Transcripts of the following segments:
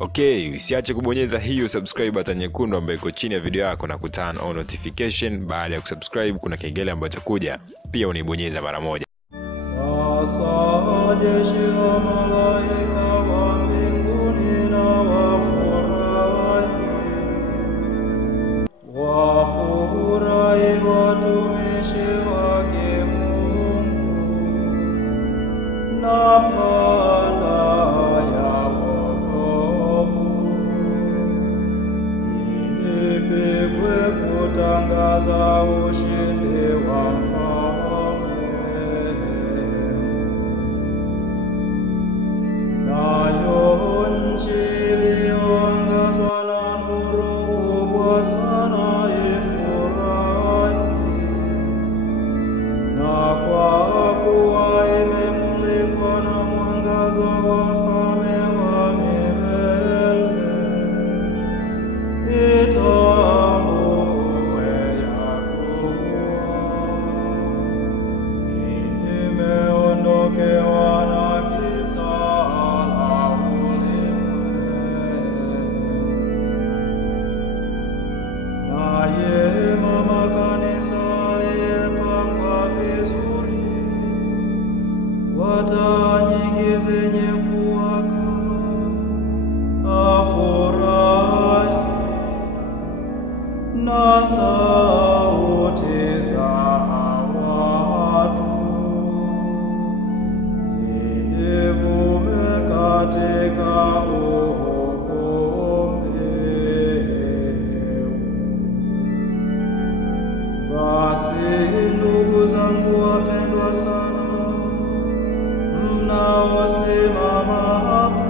Okay, usiache kubonyeza hiyo subscribe button nyekundu ambayo iko chini ya video yako na kuturn on notification. Baada ya kusubscribe kuna kengele ambayo itakuja, pia unibonyeza mara moja. Sasa jeshi la malaika wa mbinguni na wafurahi watumishi wake Mungu na panda ya wokovu ipigwe kutangaza ushindi wa mfalme. Nayo nchi iliyoangazwa na nuru kubwa sana ifurahi, na kwa kuwa imemulikwa na mwangaza wa mfalme wa milele, itambue ya kuwa imeondokewa na giza la ulimwengu. Naye mama kanisa aliyepambwa vizuri kwa taa nyingi zenye kuwaka afurahi, na sauti za watu zivume katika ukumbi. Basi ndugu zangu wapendwa sana, mnaosimama hapa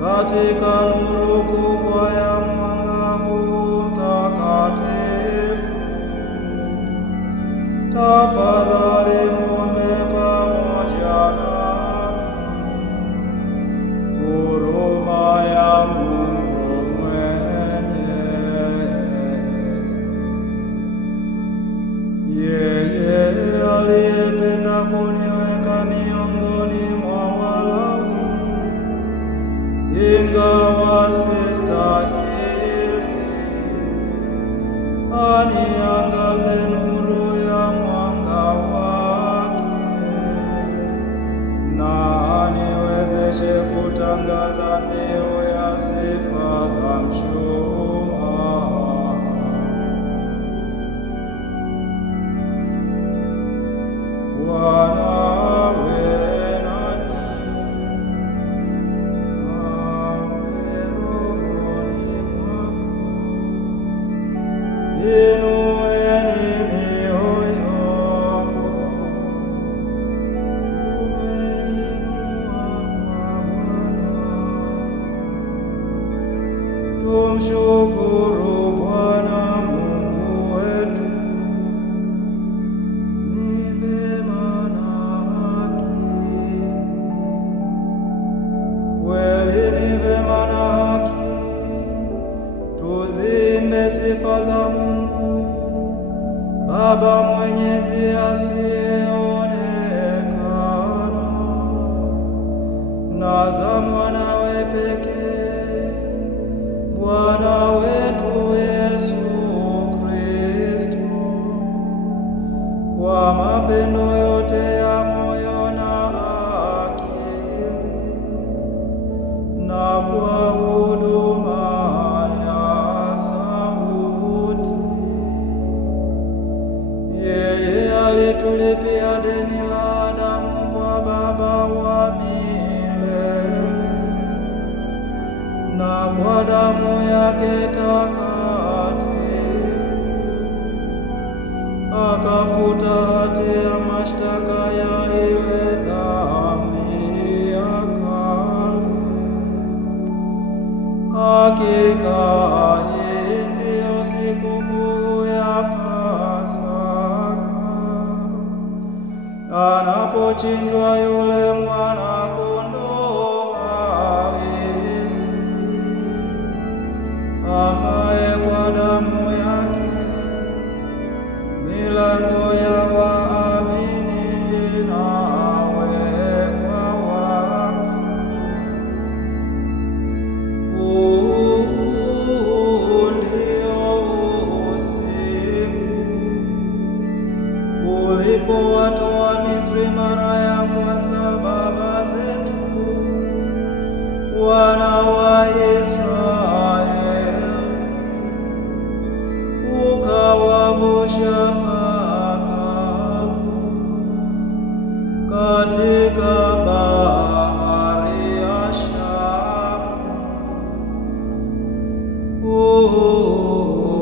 katika nuru kubwa ya mwanga huu mtakatifu, tafadhali muombe pamoja nami huruma ya Mungu Mwenyezi. Yeye aliyependa kuniweka miongoni mwa Walawi, ingawa sistahili, aniangaze nuru ya mwanga wake, na aniwezeshe kutangaza mbiu ya sifa za mshumaa. Bwana awe nanyi, awe rohoni mwako. Inueni mioyo, tumeinua kwa Bwana. Tumshukuru Bwana Mungu wetu. Ni vema na haki, kweli ni vema na haki, tuzimbe sifa za Mungu Baba Mwenyezi asiyeonekana, na za mwanawe pekee Bwana wetu Yesu Kristo, kwa mapendo yote ya moyo na akili, na kwa huduma ya sauti. Yeye alitulipia deni la Adamu kwa Baba wa milele, na kwa damu yake takatifu akafuta hati ya mashtaka ya ile dhambi ya kale. Hakika hii ndiyo sikukuu ya Pasaka, anapochinjwa yule mwana-kondoo halisi, ambaye kwa damu yake milango ya waamini inawekwa wakfu. wana wa Israeli, ukawavusha pakavu katika bahari ya Shamu.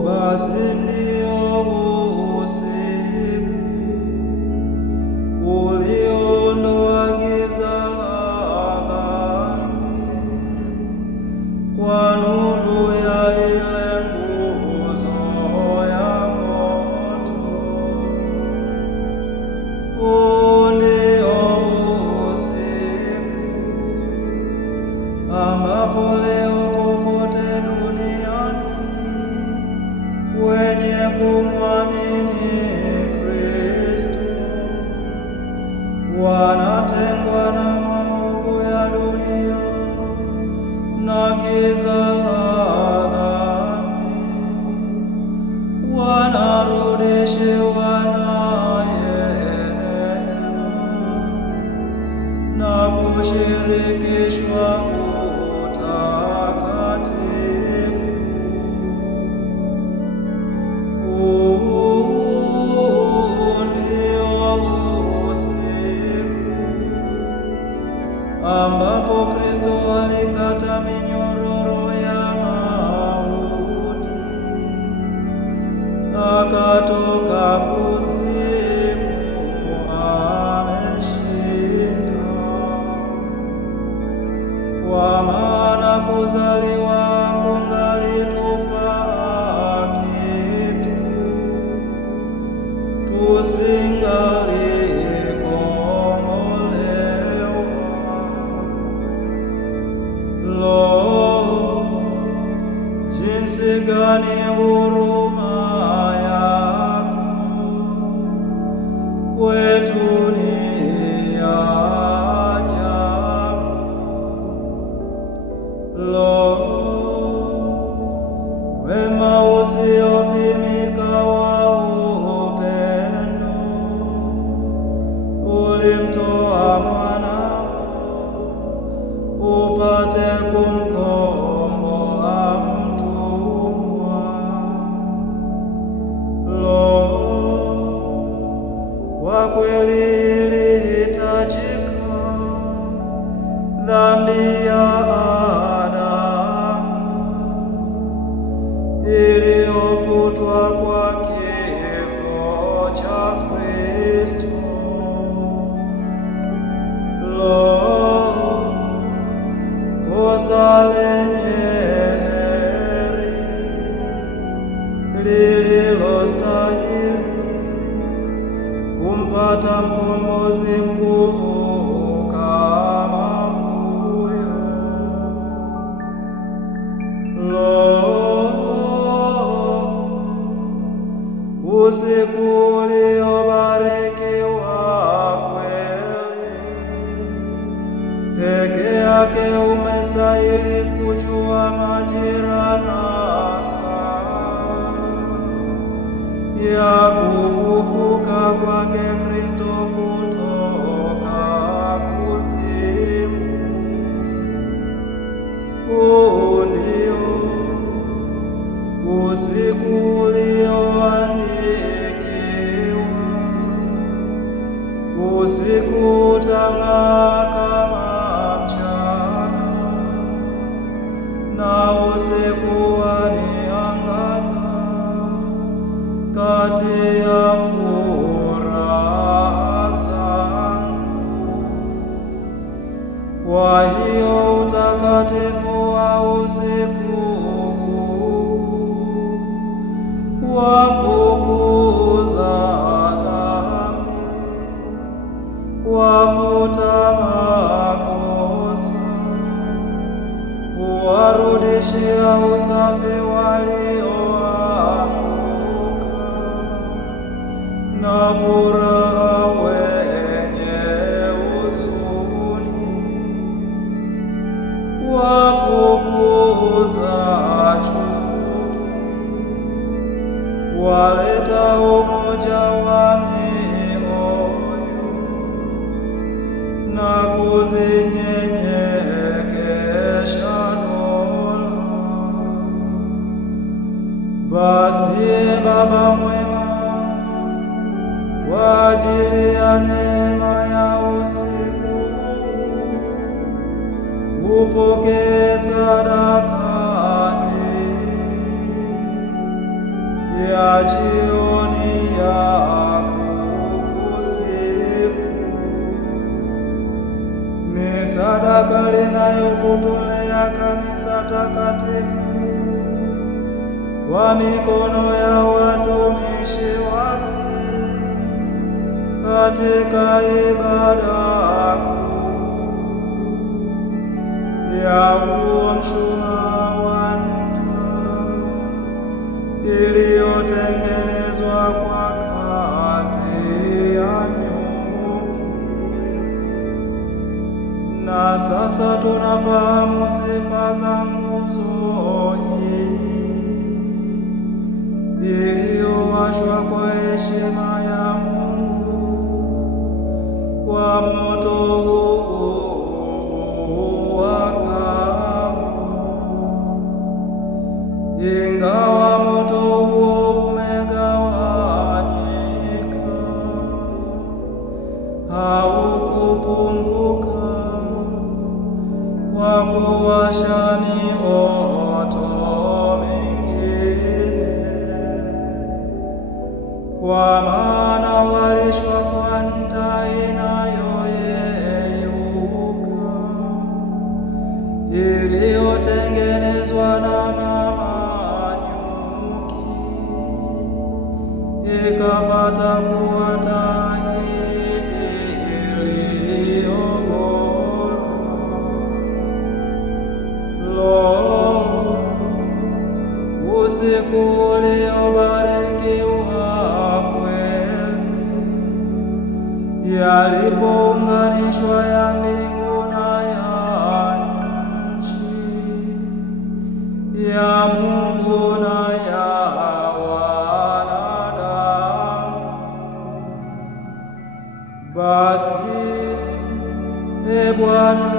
Basi ndio usiku uliondoa giza la dhambi kwa nuru ya ile nguzo ya moto. Ndio usiku ambapo leo popote duniani wenye kumwamini Kristo wanatengwa na maovu ya dunia na giza la dhambi, wanarudishiwa naye neema na kushirikishwa utakatifu. Ndio usiku ambapo Kristo alikata minyororo ya mauti, akatoka kuzimu ameshinda. Kwa maana kuzaliwa kungalitufaa kitu, tusingalikombolewa. Lo, jinsi gani huruma yako kwetu ni ya ajabu. Lo, wema usiopimika wa upendo ulimtoa mwanao upate kumkomboa mtumwa. Lo, kwa kweli ilihitajika dhambi ya Adamu iliyofutwa kwa kifo cha Kristo. Lo, kosa lenye heri lililostahili kumpata mkombozi mkuu kama huyo. Lo, usiku uliobarikiwa kweli, peke yake umestahili kujua majira na saa ya kufufuka kwake Kristo kutoka kuzimu. Ndio usiku ulioandikiwa, usiku utang'aa kama mchana, na usiku waniangaza kati ya furaha zangu. Kwa hiyo utakatifu wa usiku wafukuza dhambi, wafuta makosa, huwarudishia usafi walioanguka, na furaha wenye huzuni. Wafukuza chuki, waleta umoja wa mioyo na kuzinyenyekesha upokee sadaka ya jioni ya kukusifu. Ni sadaka linayokutolea kanisa takatifu kwa mikono ya watumishi wake katika ibada kuu ya huo mshumaa wa nta iliyotengenezwa kwa kazi ya nyuki. Na sasa tunafahamu sifa za nguzo hii iliyowashwa kwa heshima ya Mungu kwa moto wakao. Ingawa moto huo umegawanyika, haukupunguka kwa kuwasha mioto mingine, kwa maana walishwa kwa nta inayoyeyuka iliyotengenezwa na nyuki, ikapata kuwa taa iliyo bora. Lo, usiku uliobarikiwa kweli, yalipounganishwa ya mbingu na ya nchi, ya Mungu na ya wanadamu. Basi, e Bwana,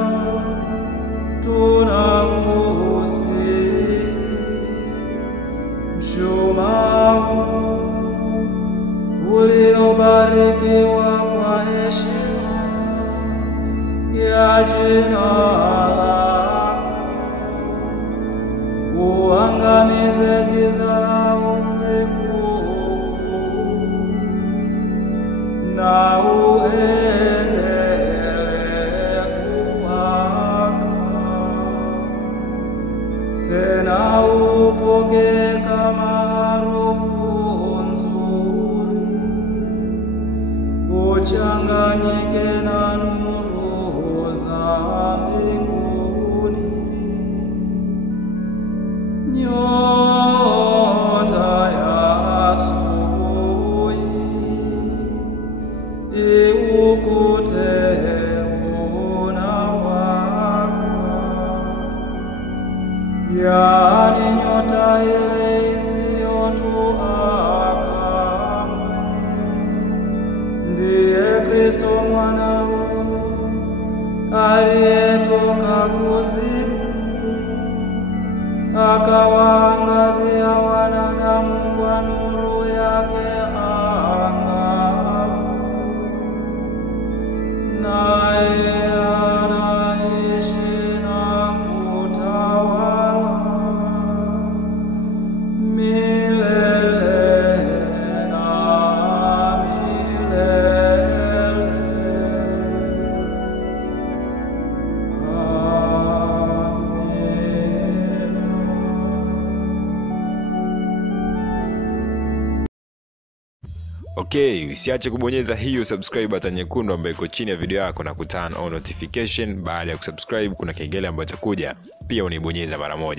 tunakusihi, mshumaa uliobarikiwa kwa heshima ya jina lako, uangamize giza la usiku na uendelee kuwaka. Tena upokee kama harufu nzuri, uchanganyike na nuru za mbinguni. Nyota ya asubuhi iukute unawaka, yaani nyota ile isiyotua kamwe. Ndiye Kristo mwanao aliyetoka kuzimu, akawaangazia wanadamu kwa nuru yake angavu. Naye anaishi na kutawala milele na milele. Okay, usiache kubonyeza hiyo subscribe button nyekundu ambayo iko chini ya video yako na kuturn on notification. Baada ya kusubscribe kuna kengele ambayo itakuja, pia unaibonyeza mara moja.